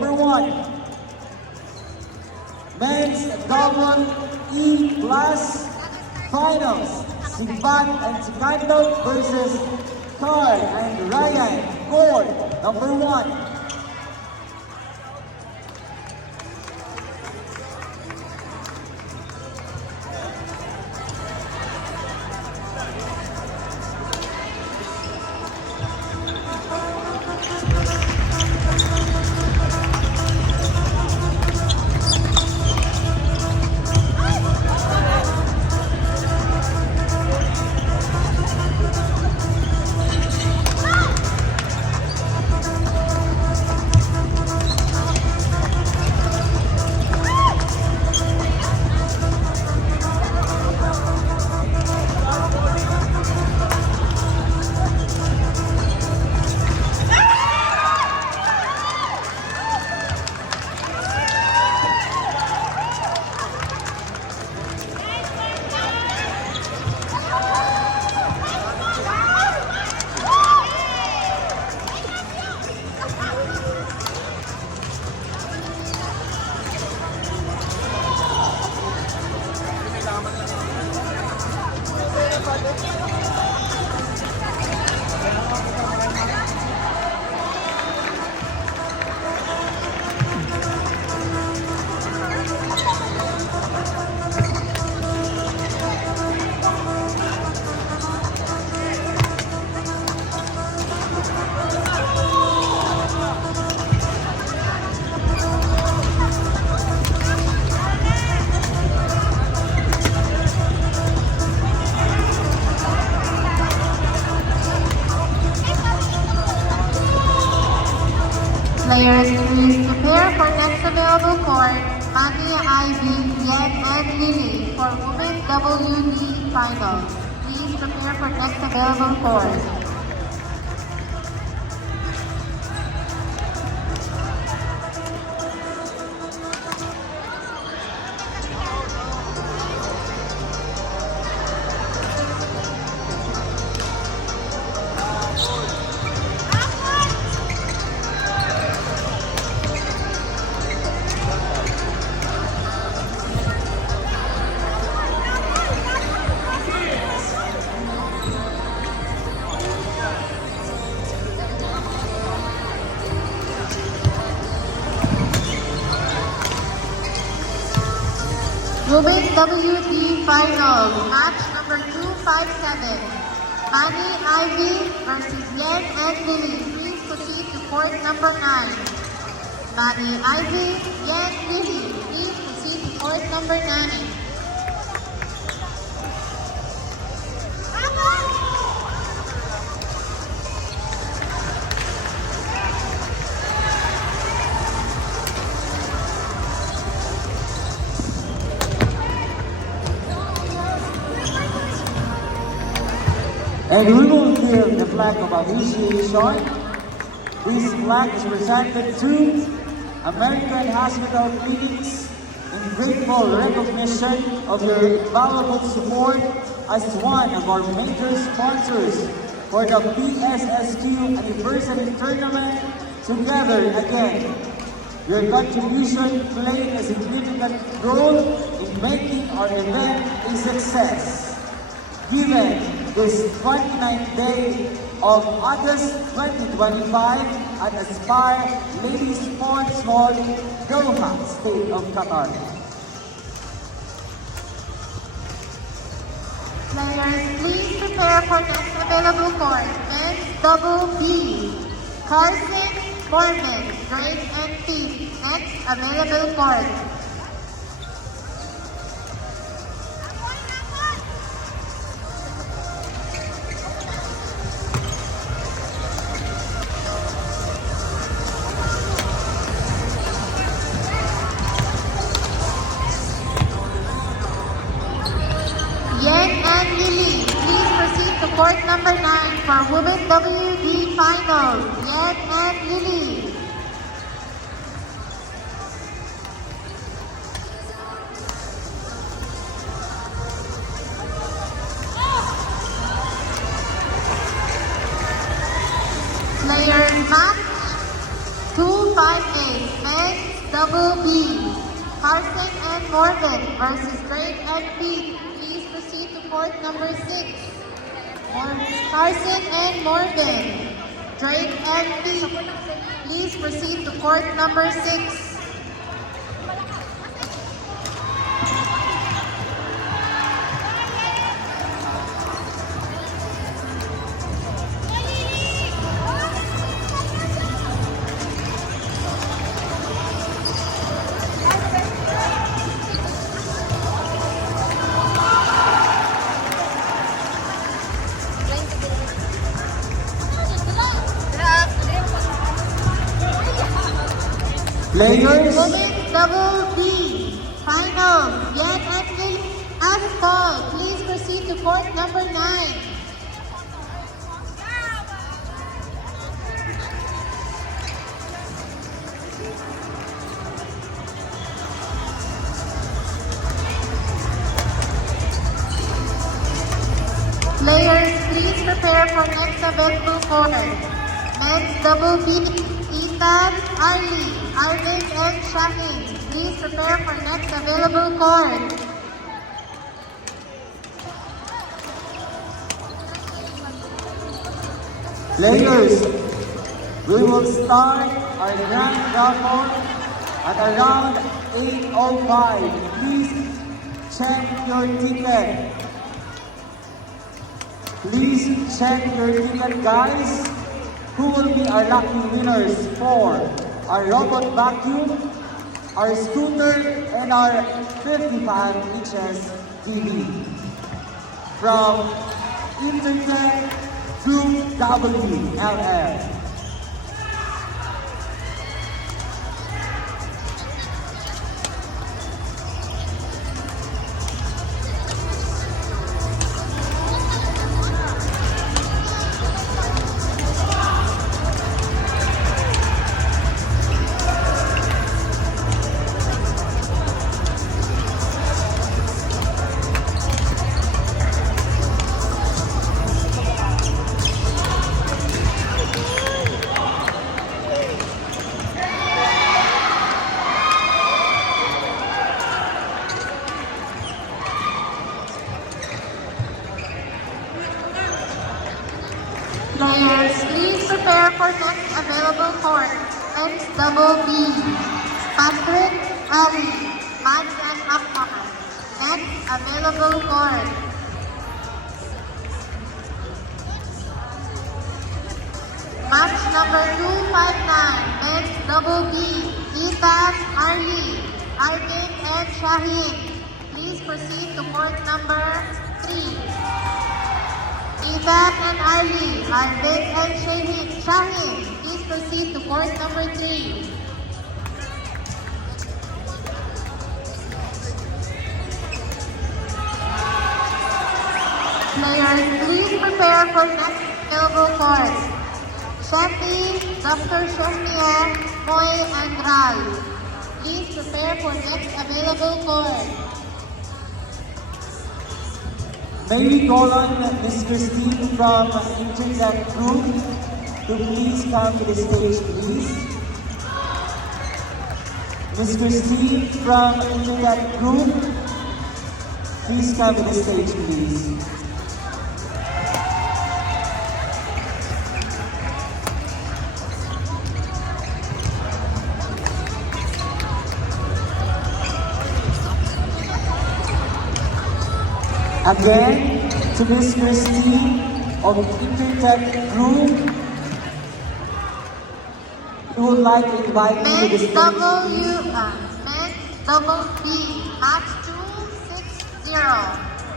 number 1. Men's double E plus finals. Sigbat and Sigandog versus Carl and Ryan. Score number 1. Players, please prepare for next available court, Mami, Ivy, Yen, and Lily for Women's WD Finals. Please prepare for next available court. Women's WD Finals, match number 257. Mani, Ivy versus Yen and Lily. Please proceed to court number 9. Mani, Ivy, Yen, Lily. Please proceed to court number 9. And we will give the flag of appreciation. This flag is presented to American Hospital Clinics in grateful recognition of your invaluable support as one of our major sponsors for the PSSQ Anniversary Tournament Together Again. Your contribution played a significant role in making our event a success. Given this 29th day of August 2025 at Aspire Ladies Sports Hall, Doha, State of Qatar. Players, please prepare for next available court. Men's double B. Carson, Mormon, Drake, and Pete. Next available court. Yen and Lily, please proceed to court number 9 for Women's WD Finals. Yen and Lily. Players match 258. double B. Carson and Morgan versus Drake and Pete. Please proceed to court number 6. Carson and Morgan. Drake and Pete. Please proceed to court number 6. Players, Women's double B. Finals. Yan and Lily Asphalt. Please proceed to court number 9. Players, please prepare for next available court. Men's double B. Ethan, Arlie, Arvin, and Shaheen. Please prepare for next available court. players, we will start our grand raffle at around 8:05. Please check your ticket. Please check your ticket, guys. Who will be our lucky winners for our robot vacuum, our scooter, and our 55 inches TV from Internet Group WLL. Players, please prepare for next available court. Men's double B. Patrick, Ali, Mads, and Akbar. Next available court. Match number 259. Men's double B. Ethan, Arlie, Arvin, and Shaheen. Please proceed to court number 3. Ethan and Arlie, Arvin and Shaheen, please proceed to court number 3. Players, please prepare for next available court. Shefi, Dr. Shofia, Moy, and Ral. Please prepare for next available court. May we call on Ms. Christine from Internet Group to please come to the stage, please. Ms. Christine from Internet Group, please come to the stage, please. Again, to Ms. Christine of Internet Group, we would like to invite you to the Men's stage. double B, match 260.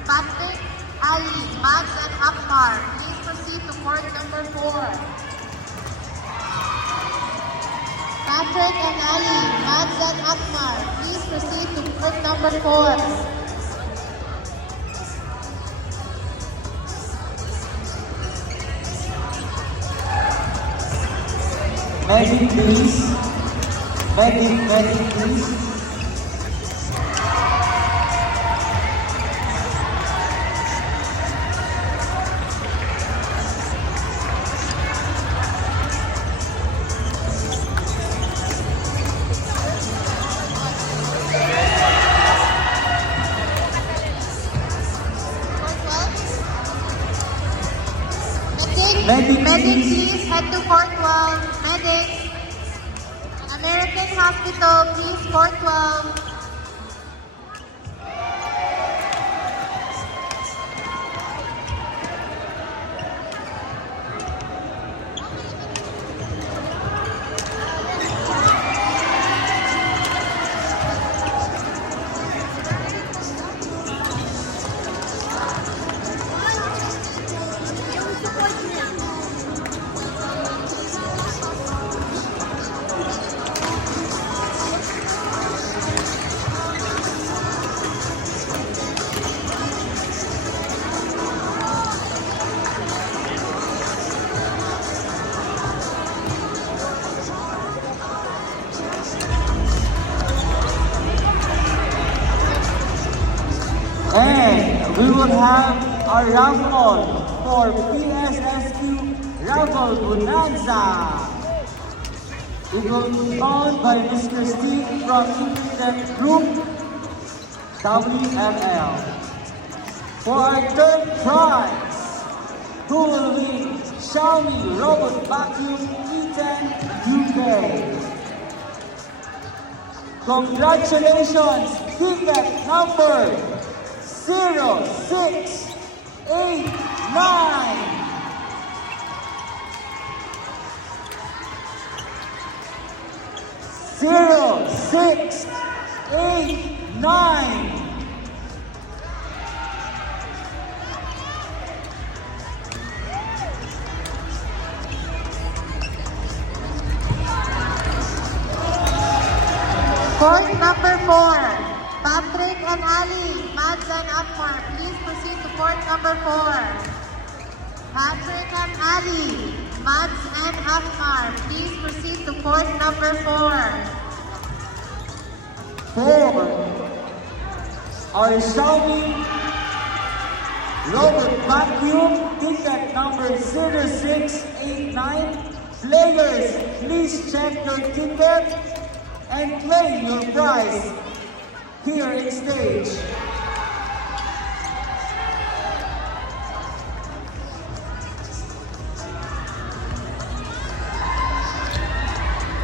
Patrick, Ali, Mads, and Akbar. Please proceed to court number 4. Patrick and Ali, Mads, and Akbar. Please proceed to court number 4. Medic, please. Medic, please. Medics, please. please head to Court 12. Medics. American Hospital, please, Court 12. And we will have a raffle for PSSQ Raffle Bonanza. It will be owned by Ms. Christine from Internet Group WML. For our third prize, who will win Xiaomi Robot Vacuum E10 UK. Congratulations, ticket number 0689. 0689. Court number 4. Patrick and Ali, Mads and Akmar, please proceed to court number 4. Patrick and Ali, Mads and Akmar, please proceed to court number 4. For our Xiaomi Robot Vacuum, ticket number 0689. Players, please check your ticket and claim your prize here in stage.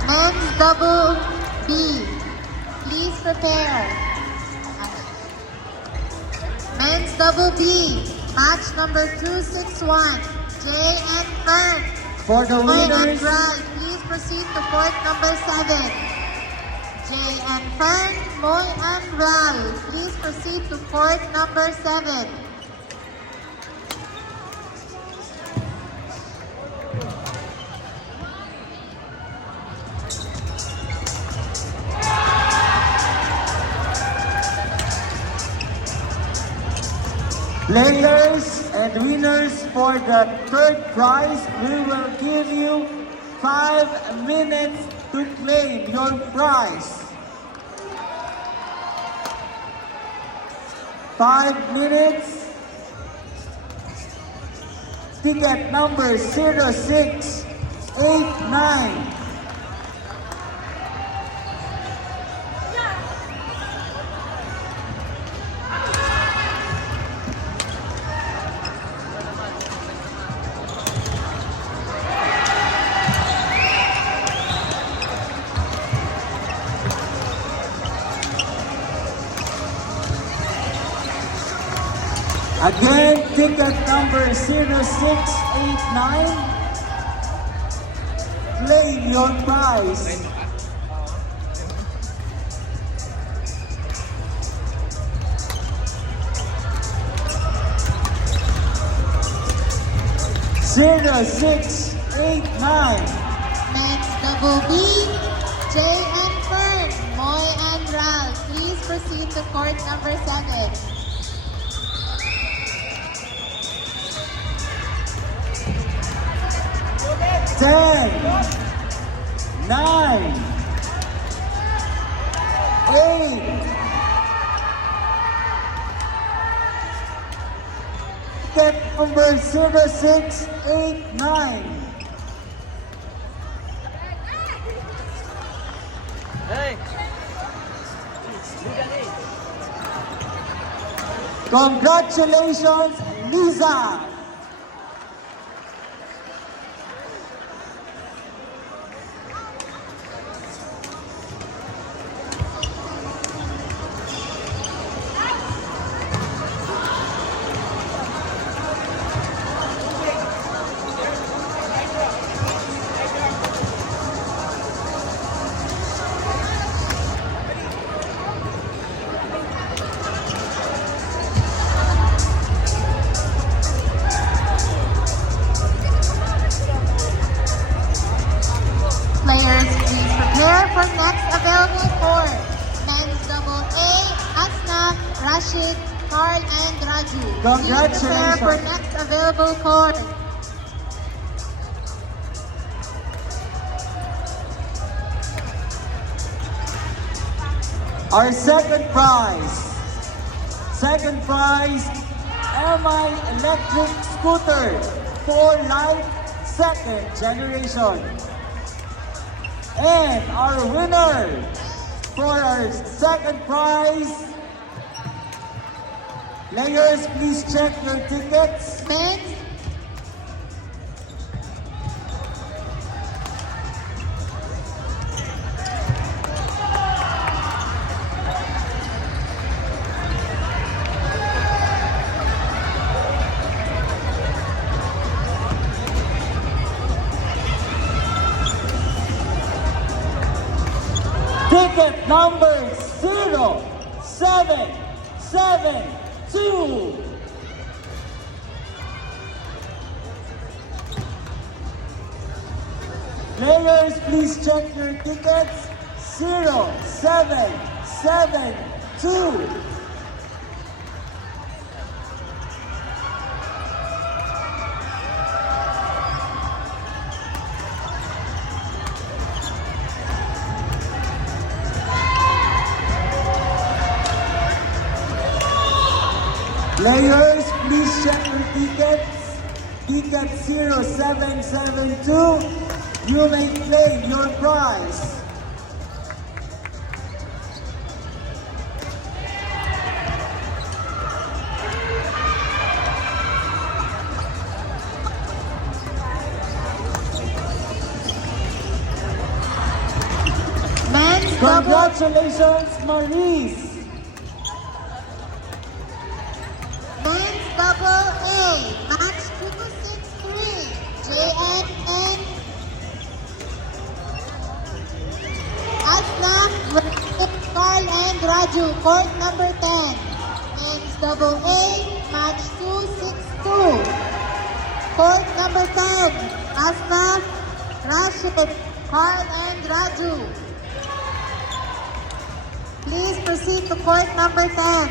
Men's double B, please prepare. Men's double B, match number 261, Jay and Fern. For the Moy and winners, Ral, please proceed to court number 7. Jay and Fern, Moy and Ral, please proceed to court number 7. players and winners for the third prize, we will give you 5 minutes to claim your prize. 5 minutes. Ticket number 0689. Again, ticket number 0689. Claim your prize. Zero 0689. Men's double B, Jay and Fern, Moy and Ral, please proceed to court number 7. Ten, 9, 8. Ticket number 0689. Hey! Congratulations, Lisa! available court. Men's double A, Asnaf, Rashid, Carl, and Raju. Please prepare for Congratulations. next available court. Our second prize, MI Electric Scooter for Life second generation. And our winner for our second prize, players, please check your tickets. Men's Ticket number 0772. Players, please check your tickets. 0772. Players, please check your tickets. Ticket 0772. You may claim your prize. Men's double Congratulations, Maurice. Men's double A, match 263, JNN, Asnaf, Rashid, Carl, and Raju, court number 10. Men's double A, match 262, court number 10, Asnaf, Rashid, Carl, and Raju. Please proceed to court number 10.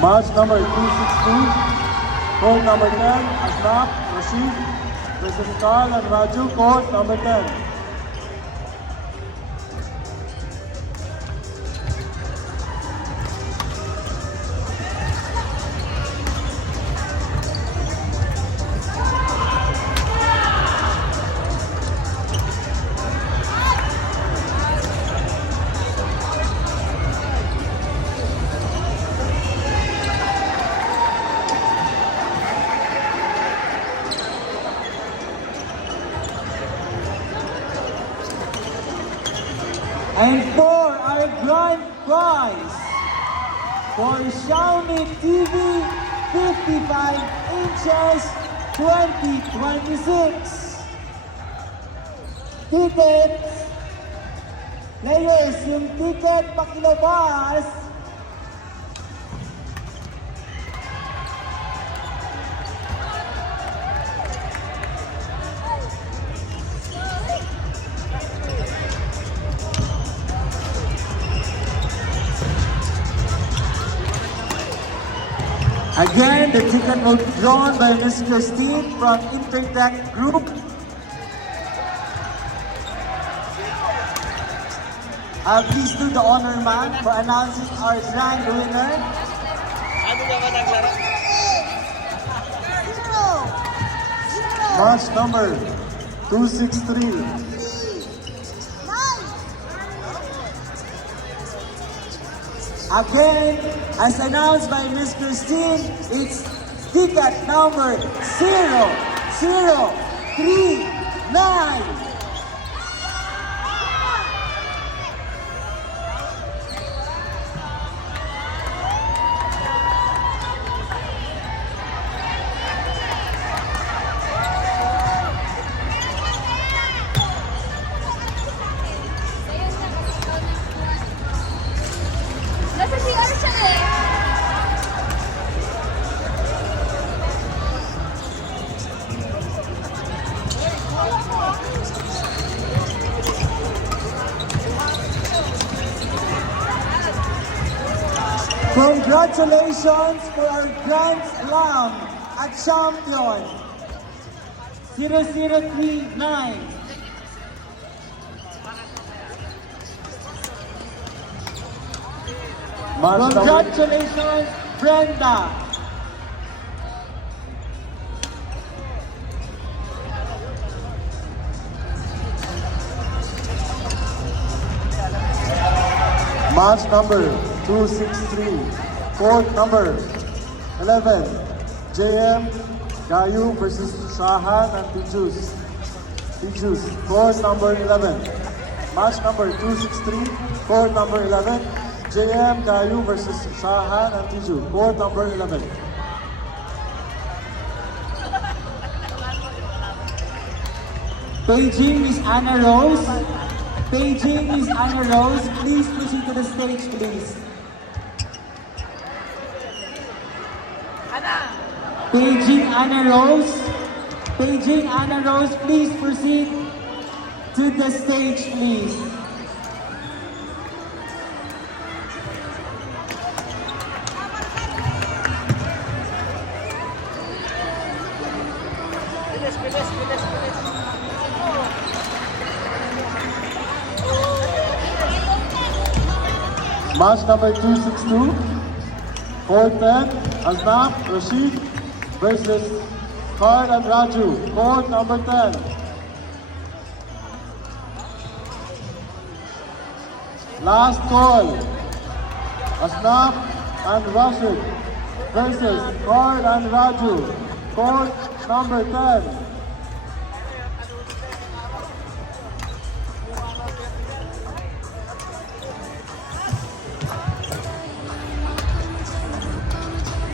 Match number 262, court number 10, Asnaf, Rashid versus Carl and Raju, court number 10. And for our grand prize, for Xiaomi TV 55 inches 2026. Tickets. Players, yung ticket pakilabas. Again, the ticket will be drawn by Ms. Christine from Intertech Group. Please do the honor man for announcing our grand winner. Ano ba naglaro? Match number 263. Again, as announced by Ms. Christine, it's ticket number 0772. 0, 3, 9. Nasa CR siya eh. Congratulations for our Grand Slam at champion 0039. Congratulations, Brenda. Match number 263, court number 11, JM Gayu versus Shahan and Tijus. Court number 11. Match number 263, court number 11, JM Gayu versus Shahan and Tiju. Court number 11. Beijing Miss Anna Rose. Beijing Miss Anna Rose, please proceed to the stage, please. Beijing Anna Rose. Beijing Anna Rose, please proceed to the stage, please. Bilis, bilis, bilis, bilis. Match number 262, court 10, Aznaf Rashid versus Carl and Raju. Court number 10. Last call, Aznaf and Rashid versus Carl and Raju. Court number 10.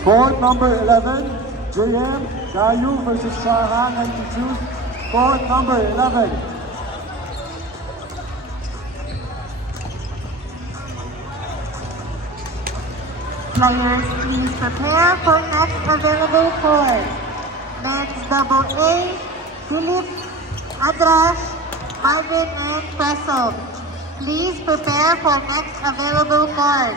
Court number 11, JM Gayu versus Shahan and Tijus. Court number 11. Players, please prepare for next available court. Next double A, Philip, Adrash, Marvin, and Preso. Please prepare for next available court.